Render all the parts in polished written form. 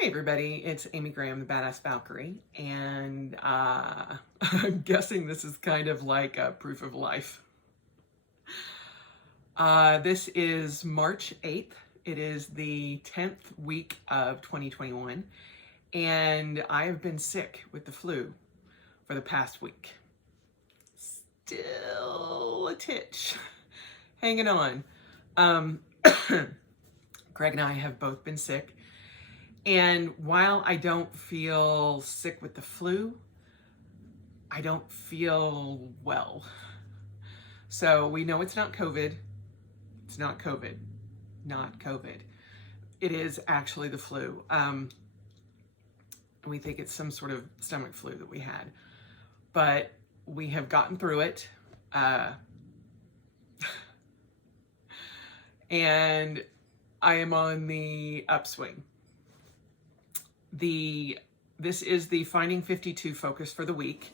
Hey everybody, it's Amy Graham, the Badass Valkyrie, and I'm guessing this is kind of like a proof of life. This is March 8th. It is the 10th week of 2021, and I have been sick with the flu for the past week. Still a titch, hanging on. Greg and I have both been sick. And while I don't feel sick with the flu, I don't feel well. So we know it's not COVID. It's not COVID. Not COVID. It is actually the flu. We think it's some sort of stomach flu that we had. But we have gotten through it. And I am on the upswing. This is the Finding 52 focus for the week,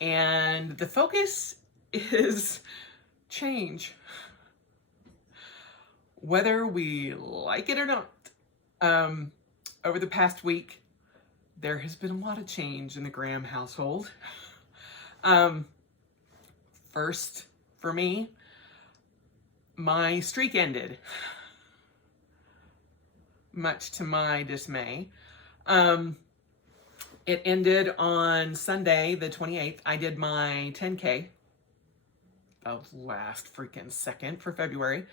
and the focus is change, whether we like it or not. Over the past week, there has been a lot of change in the Graham household. First, for me, my streak ended, much to my dismay. It ended on Sunday, the 28th. I did my 10K, the last freaking second for February,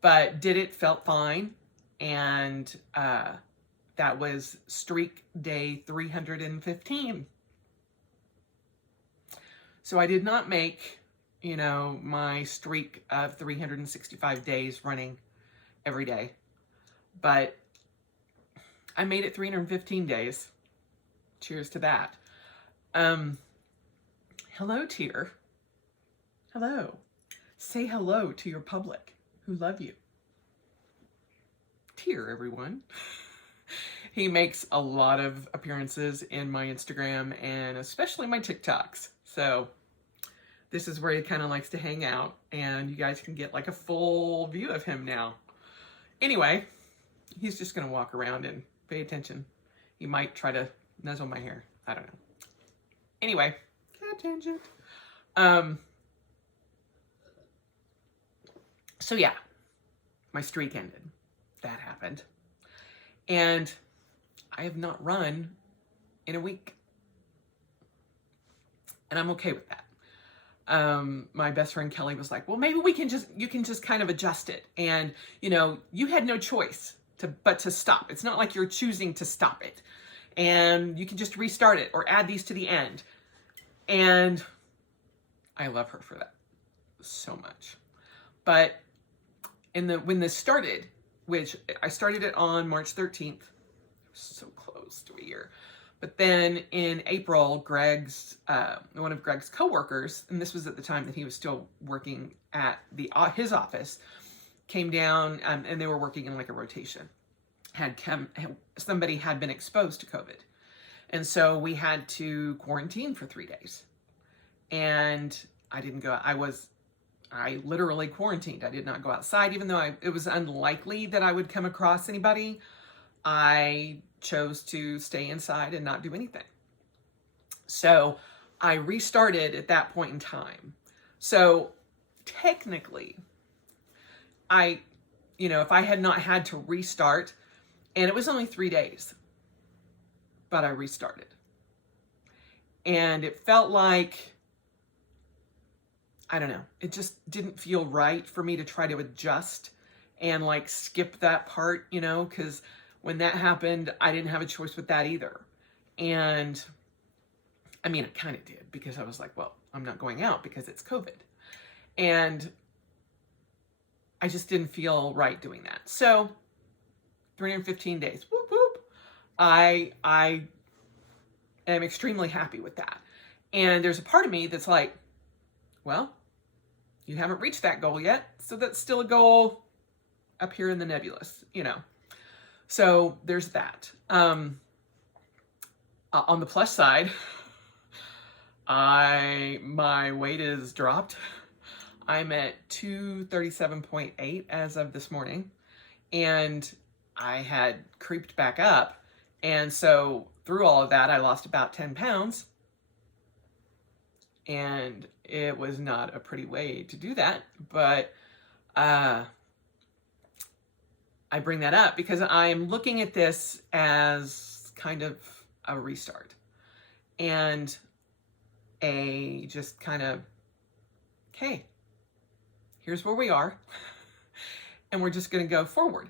but did it, felt fine. And, that was streak day 315. So I did not make, my streak of 365 days running every day, but I made it 315 days. Cheers to that. Hello, Tier. Hello. Say hello to your public who love you. Tier, everyone. He makes a lot of appearances in my Instagram and especially my TikToks. So this is where he kind of likes to hang out, and you guys can get like a full view of him now. Anyway, he's just going to walk around and pay attention. He might try to nuzzle my hair. I don't know. Anyway, cat tangent. So yeah, my streak ended. That happened. And I have not run in a week. And I'm okay with that. My best friend Kelly was like, well, maybe you can just kind of adjust it. And, you had no choice but to stop. It's not like you're choosing to stop it. And you can just restart it or add these to the end. And I love her for that so much. But when this started, which I started it on March 13th, so close to a year. But then in April, one of Greg's coworkers, and this was at the time that he was still working at his office, came down, and they were working in like a rotation. Somebody had been exposed to COVID. And so we had to quarantine for 3 days. And I didn't go, I literally quarantined. I did not go outside, even though it was unlikely that I would come across anybody. I chose to stay inside and not do anything. So I restarted at that point in time. So technically, if I had not had to restart, and it was only 3 days, but I restarted. And it felt like, I don't know, it just didn't feel right for me to try to adjust and like skip that part, because when that happened, I didn't have a choice with that either. And I mean, I kind of did, because I was like, well, I'm not going out because it's COVID. And I just didn't feel right doing that. So 315 days, whoop, whoop. I am extremely happy with that. And there's a part of me that's like, well, you haven't reached that goal yet. So that's still a goal up here in the nebulous, So there's that. On the plus side, my weight is dropped. I'm at 237.8 as of this morning. And I had creeped back up And so through all of that, I lost about 10 pounds. And it was not a pretty way to do that. But I bring that up because I'm looking at this as kind of a restart and a just kind of, okay, here's where we are. And we're just going to go forward.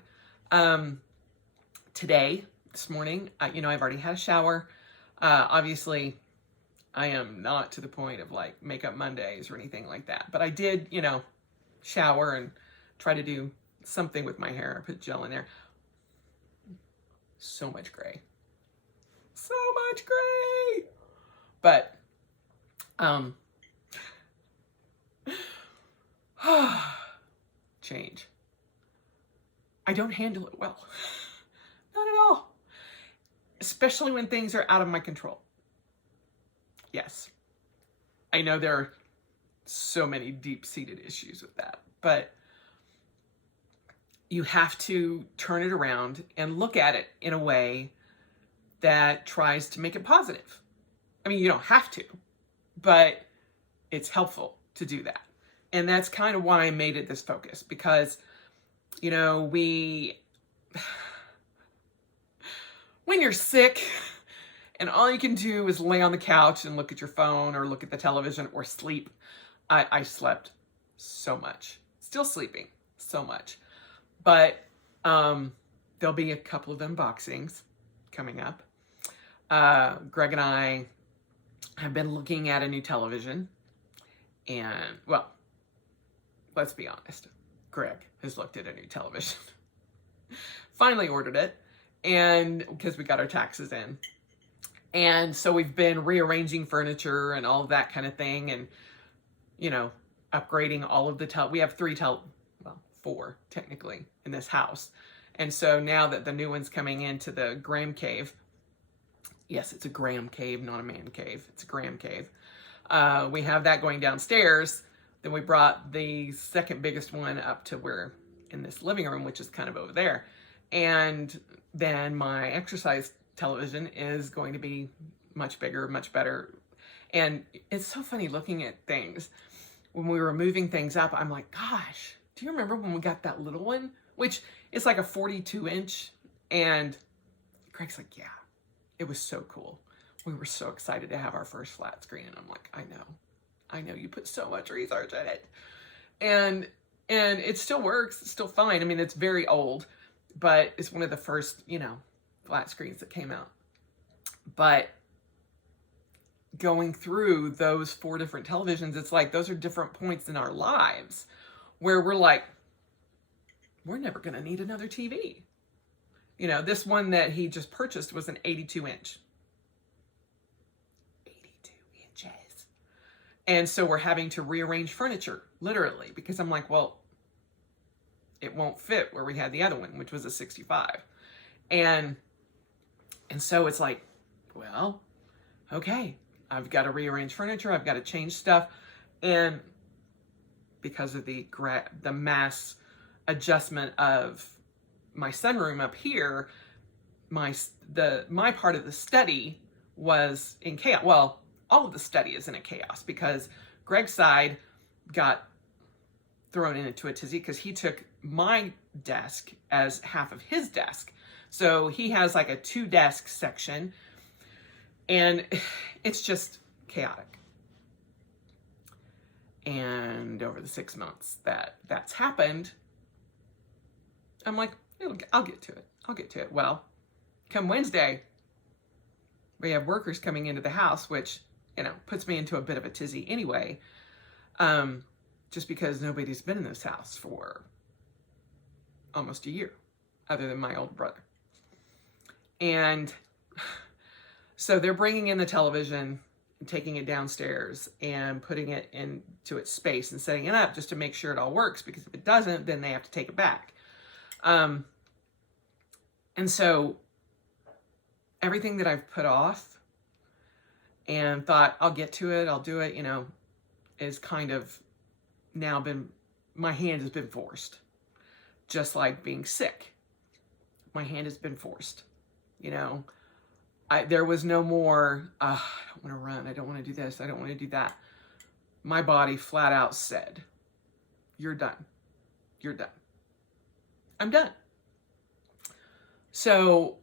Today, this morning, I've already had a shower. Obviously, I am not to the point of like makeup Mondays or anything like that. But I did, shower and try to do something with my hair. I put gel in there. So much gray. So much gray. But, change. I don't handle it well. Not at all. Especially when things are out of my control. Yes. I know there are so many deep-seated issues with that, but you have to turn it around and look at it in a way that tries to make it positive. I mean, you don't have to, but it's helpful to do that. And that's kind of why I made it this focus, because, when you're sick and all you can do is lay on the couch and look at your phone or look at the television or sleep, I slept so much. Still sleeping so much. But there'll be a couple of unboxings coming up. Greg and I have been looking at a new television. And, well, let's be honest. Greg has looked at a new television. Finally ordered it. And because we got our taxes in. And so we've been rearranging furniture and all of that kind of thing. And, upgrading all of the we have 4 technically in this house. And so now that the new one's coming into the Graham Cave, yes, it's a Graham Cave, not a man cave. It's a Graham Cave. We have that going downstairs. Then we brought the second biggest one up to where in this living room, which is kind of over there. And then my exercise television is going to be much bigger, much better. And it's so funny looking at things. When we were moving things up, I'm like, gosh, do you remember when we got that little one? Which is like a 42-inch. And Greg's like, yeah, it was so cool. We were so excited to have our first flat screen. And I'm like, I know you put so much research in it. And it still works. It's still fine. I mean, it's very old, but it's one of the first, flat screens that came out. But going through those 4 different televisions, it's like those are different points in our lives where we're like, we're never going to need another TV. This one that he just purchased was an 82-inch. 82 inches. And so we're having to rearrange furniture, literally, because I'm like, well, it won't fit where we had the other one, which was a 65. And so it's like, well, okay, I've got to rearrange furniture. I've got to change stuff. And because of the mass adjustment of my sunroom up here, my part of the study was in chaos. Well, all of the study is in a chaos because Greg's side got thrown into a tizzy because he took my desk as half of his desk. So he has like a 2-desk section, and it's just chaotic. And over the 6 months that's happened, I'm like, I'll get to it. Well, come Wednesday, we have workers coming into the house, which, puts me into a bit of a tizzy anyway, just because nobody's been in this house for almost a year, other than my old brother. And so they're bringing in the television, taking it downstairs and putting it into its space and setting it up just to make sure it all works, because if it doesn't, then they have to take it back. And so everything that I've put off and thought I'll get to it, I'll do it, is kind of now my hand has been forced. Just like being sick. My hand has been forced. There was no more, I don't want to run. I don't want to do this. I don't want to do that. My body flat out said, you're done. You're done. I'm done. So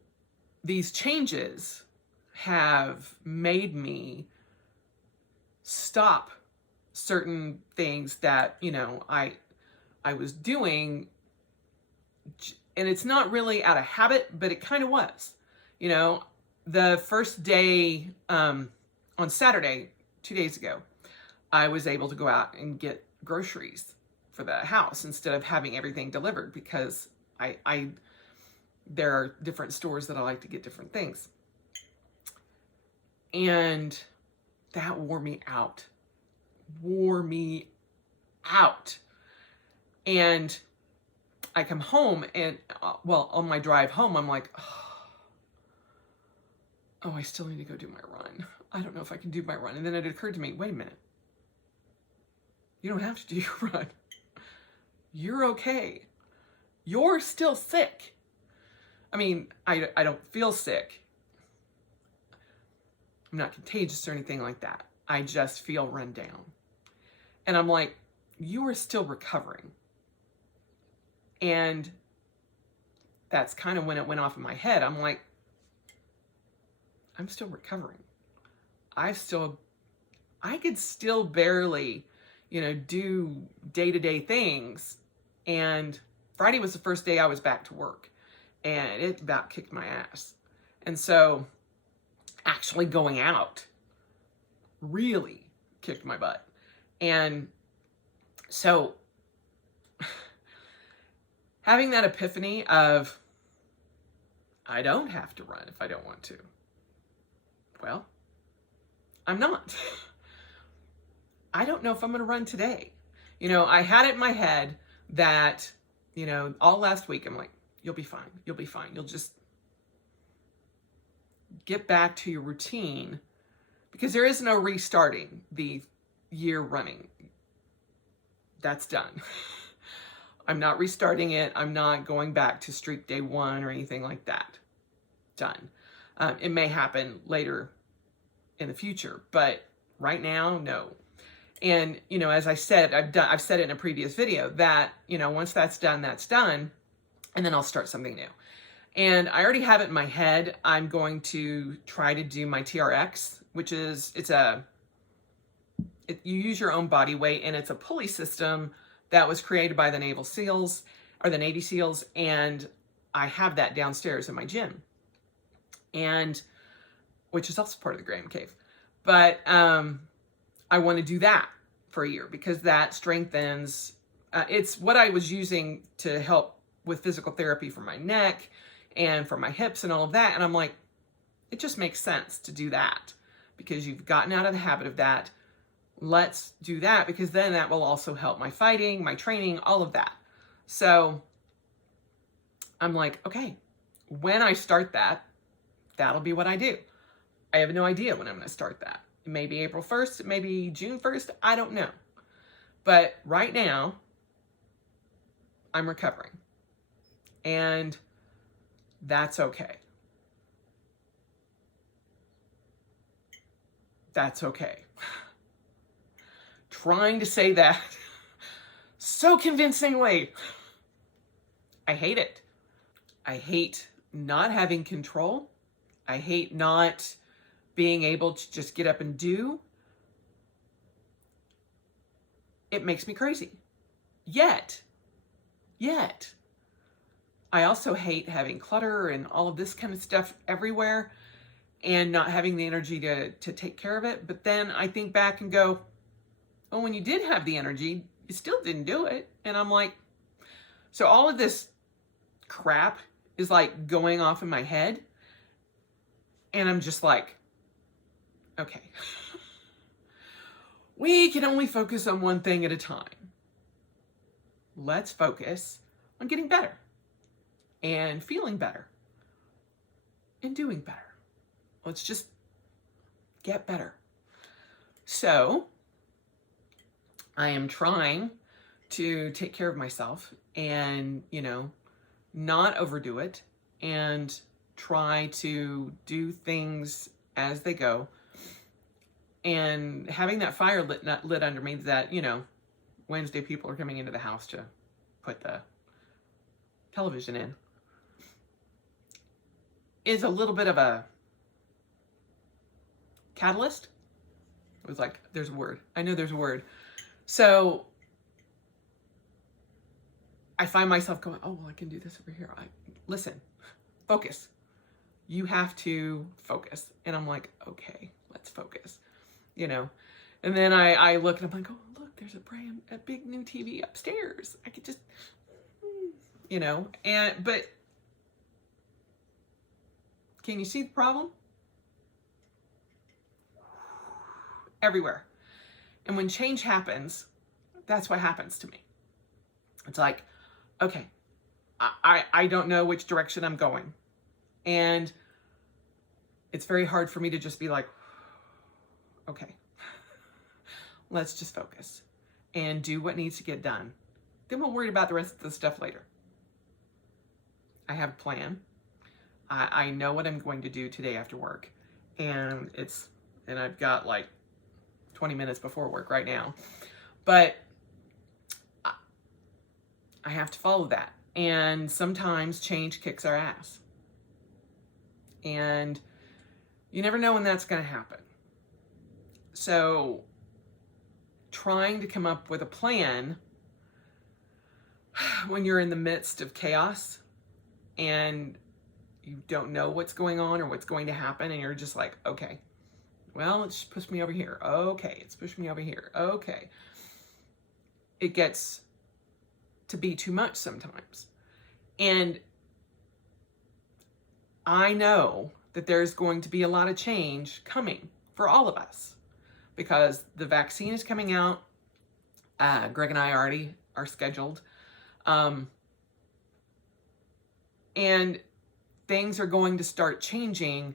these changes have made me stop certain things that, I was doing, and it's not really out of habit, but it kind of was. The first day, on Saturday, 2 days ago, I was able to go out and get groceries for the house instead of having everything delivered, because there are different stores that I like to get different things. And that wore me out. And I come home and, on my drive home, I'm like, oh, I still need to go do my run. I don't know if I can do my run. And then it occurred to me, wait a minute. You don't have to do your run. You're okay. You're still sick. I mean, I don't feel sick. I'm not contagious or anything like that. I just feel run down. And I'm like, you are still recovering. And that's kind of when it went off in my head. I'm like, I'm still recovering. I could still barely, do day-to-day things. And Friday was the first day I was back to work, and it about kicked my ass. And so actually going out really kicked my butt. And so having that epiphany of, I don't have to run if I don't want to. Well, I'm not. I don't know if I'm going to run today. I had it in my head that, all last week, I'm like, you'll be fine. You'll be fine. You'll just get back to your routine, because there is no restarting the year running. That's done. I'm not restarting it. I'm not going back to streak day 1 or anything like that. Done. It may happen later in the future, but right now, no. And, as I said, I've said it in a previous video that, once that's done, and then I'll start something new. And I already have it in my head. I'm going to try to do my TRX, which is, you use your own body weight, and it's a pulley system that was created by the Navy SEALs, and I have that downstairs in my gym, and which is also part of the Graham Cave. But I want to do that for a year, because that strengthens, it's what I was using to help with physical therapy for my neck and for my hips and all of that. And I'm like, it just makes sense to do that, because you've gotten out of the habit of that. Let's do that, because then that will also help my fighting, my training, all of that. So I'm like, okay, when I start that, that'll be what I do. I have no idea when I'm going to start that. It may be April 1st, it may be June 1st, I don't know. But right now, I'm recovering. And that's okay. That's okay. Trying to say that so convincingly. I hate it. I hate not having control. I hate not being able to just get up and do. It makes me crazy. Yet, I also hate having clutter and all of this kind of stuff everywhere and not having the energy to take care of it. But then I think back and go, oh, when you did have the energy, you still didn't do it. And I'm like, so all of this crap is like going off in my head. And I'm just like, okay, we can only focus on one thing at a time. Let's focus on getting better and feeling better and doing better. Let's just get better. So I am trying to take care of myself and, not overdo it, and try to do things as they go, and having that fire lit under me that, Wednesday people are coming into the house to put the television in is a little bit of a catalyst. It was like, there's a word. I know there's a word. So I find myself going, oh, well, I can do this over here. Listen, focus. You have to focus. And I'm like, okay, let's focus, And then I look and I'm like, oh, look, there's a big new TV upstairs. I could just, but can you see the problem? Everywhere. And when change happens, that's what happens to me. It's like, okay, I don't know which direction I'm going. And it's very hard for me to just be like, okay, let's just focus and do what needs to get done. Then we'll worry about the rest of the stuff later. I have a plan. I know what I'm going to do today after work. And I've got like 20 minutes before work right now. But I have to follow that. And sometimes change kicks our ass. And you never know when that's going to happen. So trying to come up with a plan when you're in the midst of chaos and you don't know what's going on or what's going to happen, and you're just like, okay, well, it's pushed me over here. Okay, it's pushed me over here. Okay. It gets to be too much sometimes. And I know that there's going to be a lot of change coming for all of us because the vaccine is coming out. Greg and I already are scheduled. And things are going to start changing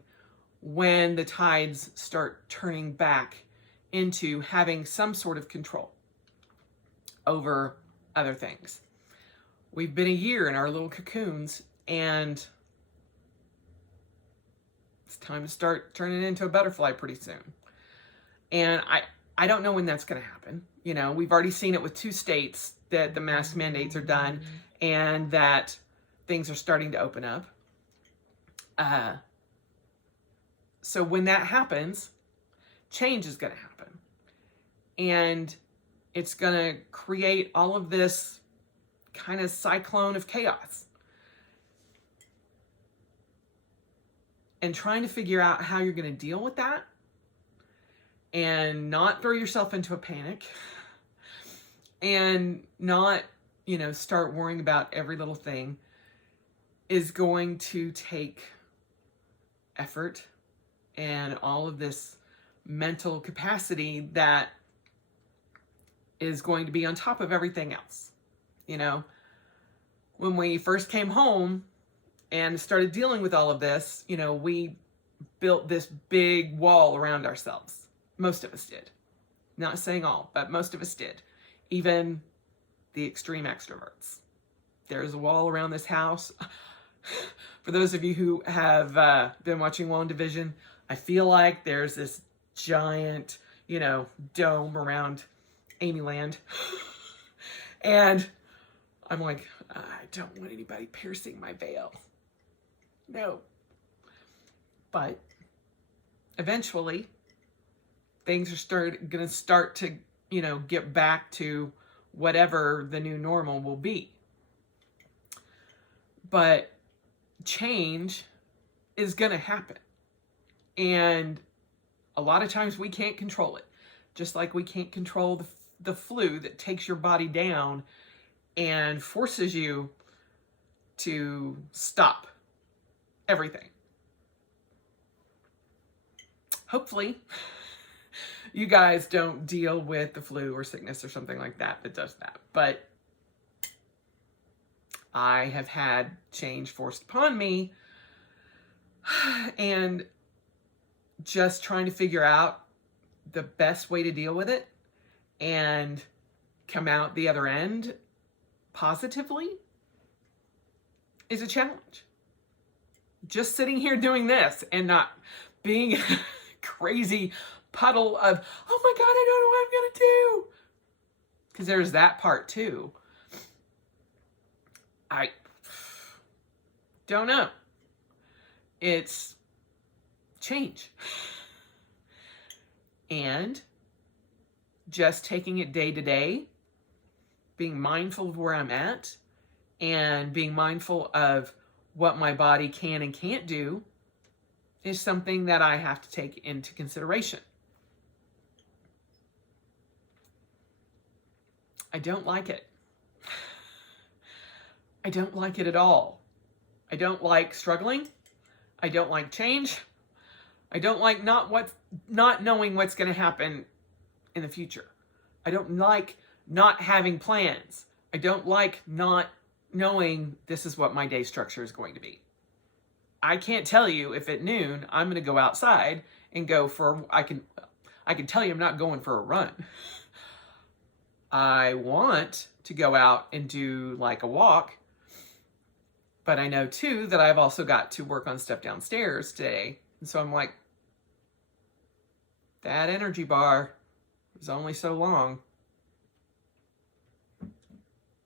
when the tides start turning back into having some sort of control over other things. We've been a year in our little cocoons, and it's time to start turning into a butterfly pretty soon. And I don't know when that's going to happen. We've already seen it with 2 states that the mask mandates are done and that things are starting to open up. So when that happens, change is going to happen. And it's going to create all of this kind of cyclone of chaos. And trying to figure out how you're going to deal with that and not throw yourself into a panic and not, start worrying about every little thing is going to take effort and all of this mental capacity that is going to be on top of everything else. When we first came home and started dealing with all of this, we built this big wall around ourselves. Most of us did. Not saying all, but most of us did. Even the extreme extroverts. There's a wall around this house. For those of you who have been watching WandaVision, I feel like there's this giant, dome around Amy Land. And I'm like, I don't want anybody piercing my veil. No. But eventually, things are going to start to, get back to whatever the new normal will be. But change is going to happen. And a lot of times we can't control it. Just like we can't control the flu that takes your body down and forces you to stop everything. Hopefully, you guys don't deal with the flu or sickness or something like that does that. But I have had change forced upon me, and just trying to figure out the best way to deal with it and come out the other end positively is a challenge. just sitting here doing this and not being a crazy puddle of, oh my God, I don't know what I'm going to do. Because there's that part too. I don't know. It's change. And just taking it day to day, being mindful of where I'm at, and being mindful of what my body can and can't do is something that I have to take into consideration. I don't like it. I don't like it at all. I don't like struggling. I don't like change. I don't like not knowing what's going to happen in the future. I don't like not having plans. I don't like not knowing this is what my day structure is going to be. I can't tell you if at noon I'm going to go outside and go for, I can tell you I'm not going for a run. I want to go out and do like a walk, but I know too that I've also got to work on stuff downstairs today. And so I'm like, that energy bar is only so long.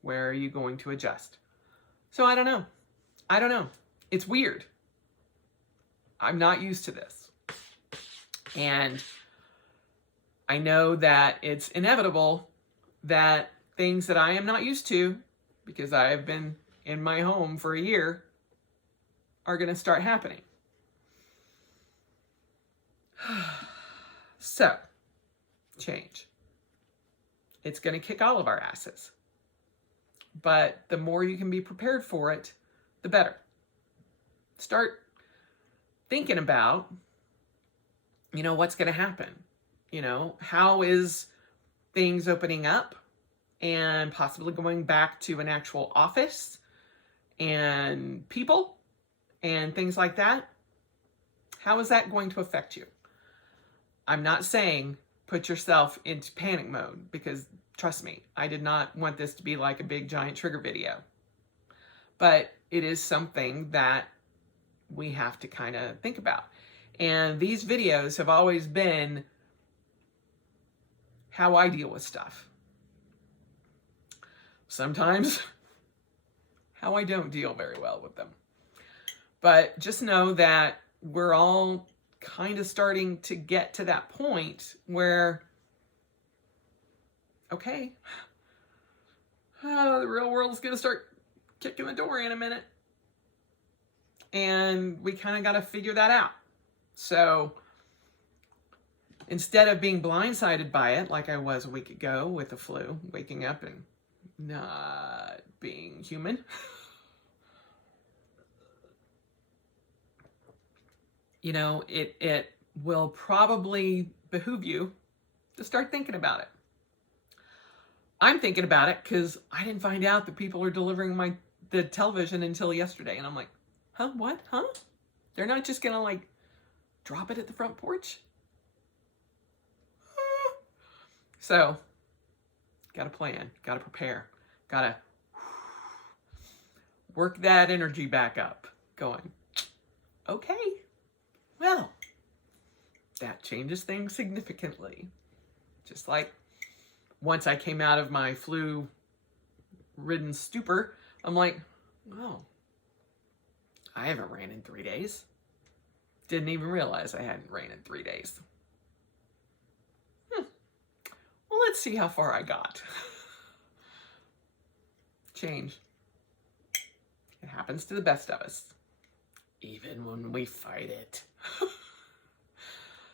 Where are you going to adjust? So I don't know. I don't know. It's weird. I'm not used to this. And I know that it's inevitable that things that I am not used to, because I have been in my home for a year, are going to start happening. So, change. It's going to kick all of our asses. But the more you can be prepared for it, the better. Start thinking about, what's going to happen. How is things opening up and possibly going back to an actual office and people and things like that? How is that going to affect you? I'm not saying put yourself into panic mode, because trust me, I did not want this to be like a big giant trigger video. But it is something that we have to kind of think about. And these videos have always been how I deal with stuff. Sometimes how I don't deal very well with them. But just know that we're all kind of starting to get to that point where, okay, the real world's going to start kicking the door in a minute. And we kind of got to figure that out. So instead of being blindsided by it, like I was a week ago with the flu, waking up and not being human, it will probably behoove you to start thinking about it. I'm thinking about it because I didn't find out that people are delivering the television until yesterday. And I'm like, huh? What? Huh? They're not just going to drop it at the front porch? So, got to plan, got to prepare, got to work that energy back up, going, okay, well, that changes things significantly. Just like once I came out of my flu-ridden stupor, I'm like, oh, I haven't ran in 3 days. Didn't even realize I hadn't ran in 3 days. Well, let's see how far I got. Change. It happens to the best of us, even when we fight it.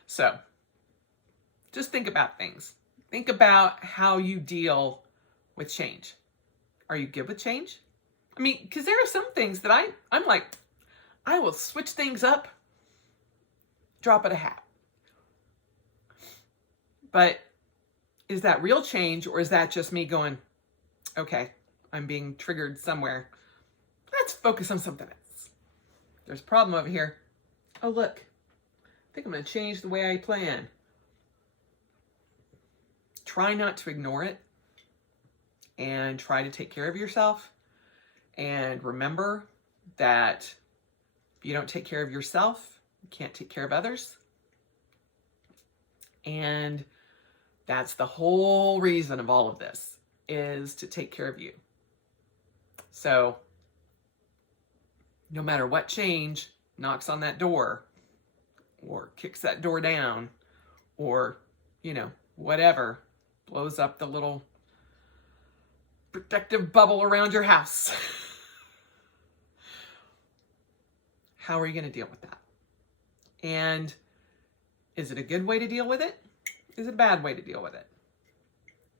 So, just think about things. Think about how you deal with change. Are you good with change? I mean, because there are some things that I'm like, I will switch things up, drop it a hat. But is that real change, or is that just me going, okay, I'm being triggered somewhere. Let's focus on something else. There's a problem over here. Oh, look. I think I'm going to change the way I plan. Try not to ignore it, and try to take care of yourself. And remember that If you don't take care of yourself, you can't take care of others. And that's the whole reason of all of this, is to take care of you. So no matter what change knocks on that door or kicks that door down or, whatever, blows up the little protective bubble around your house, how are you going to deal with that? And is it a good way to deal with it? Is it a bad way to deal with it?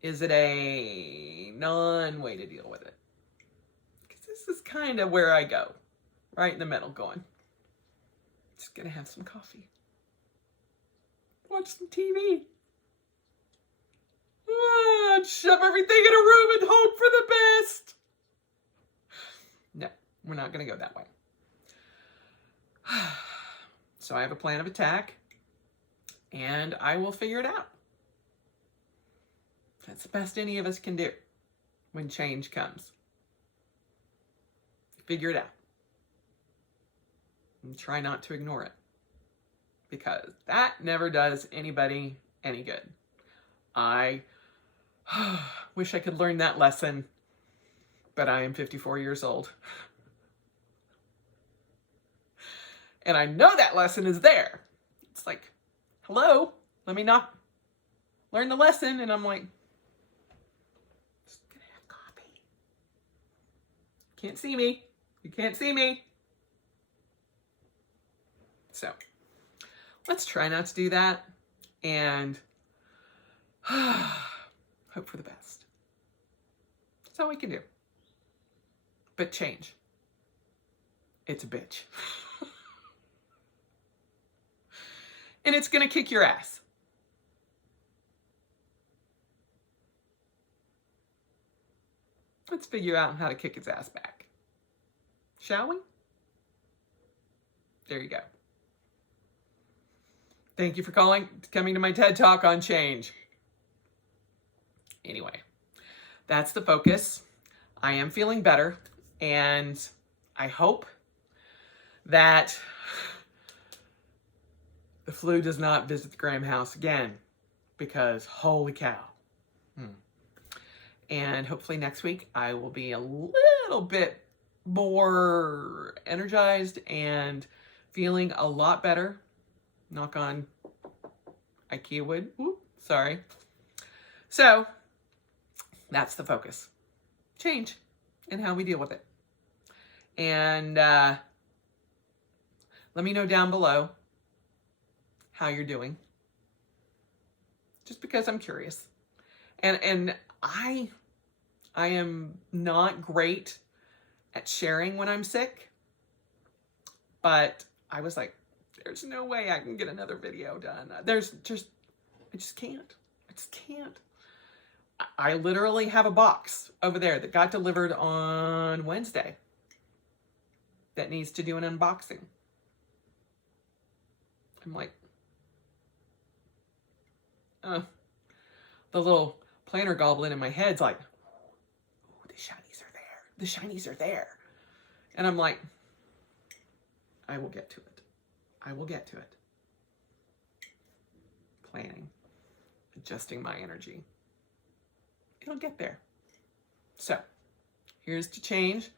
Is it a non-way to deal with it? Because this is kind of where I go, right in the middle, going, just going to have some coffee. Watch some TV. Shove everything in a room and hope for the best. No, we're not going to go that way. So I have a plan of attack, and I will figure it out. That's the best any of us can do when change comes. Figure it out. And try not to ignore it, because that never does anybody any good. I wish I could learn that lesson, but I am 54 years old. And I know that lesson is there. It's like, hello, let me not learn the lesson. And I'm like, just gonna have coffee. Can't see me. You can't see me. So let's try not to do that and hope for the best. That's all we can do. But change, it's a bitch. And it's going to kick your ass. Let's figure out how to kick its ass back. Shall we? There you go. Thank you for coming to my TED Talk on change. Anyway, that's the focus. I am feeling better, and I hope that the flu does not visit the Graham house again, because holy cow. And hopefully next week I will be a little bit more energized and feeling a lot better. Knock on IKEA wood. Whoop, sorry. So that's the focus. Change and how we deal with it. And let me know down below how you're doing, just because I'm curious. And I am not great at sharing when I'm sick, but I was like, there's no way I can get another video done. I just can't. I literally have a box over there that got delivered on Wednesday that needs to do an unboxing. I'm like, the little planner goblin in my head's like, oh, the shinies are there. The shinies are there. And I'm like, I will get to it. I will get to it. Planning, adjusting my energy. It'll get there. So here's to change.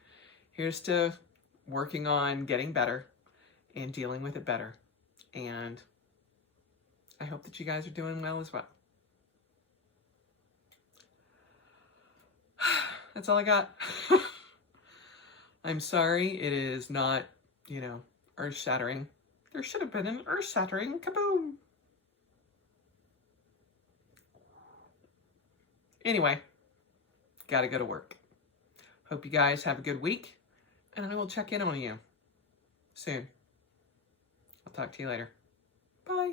Here's to working on getting better and dealing with it better. And I hope that you guys are doing well as well. That's all I got. I'm sorry it is not, earth-shattering. There should have been an earth-shattering kaboom. Anyway, gotta go to work. Hope you guys have a good week, and I will check in on you soon. I'll talk to you later. Bye.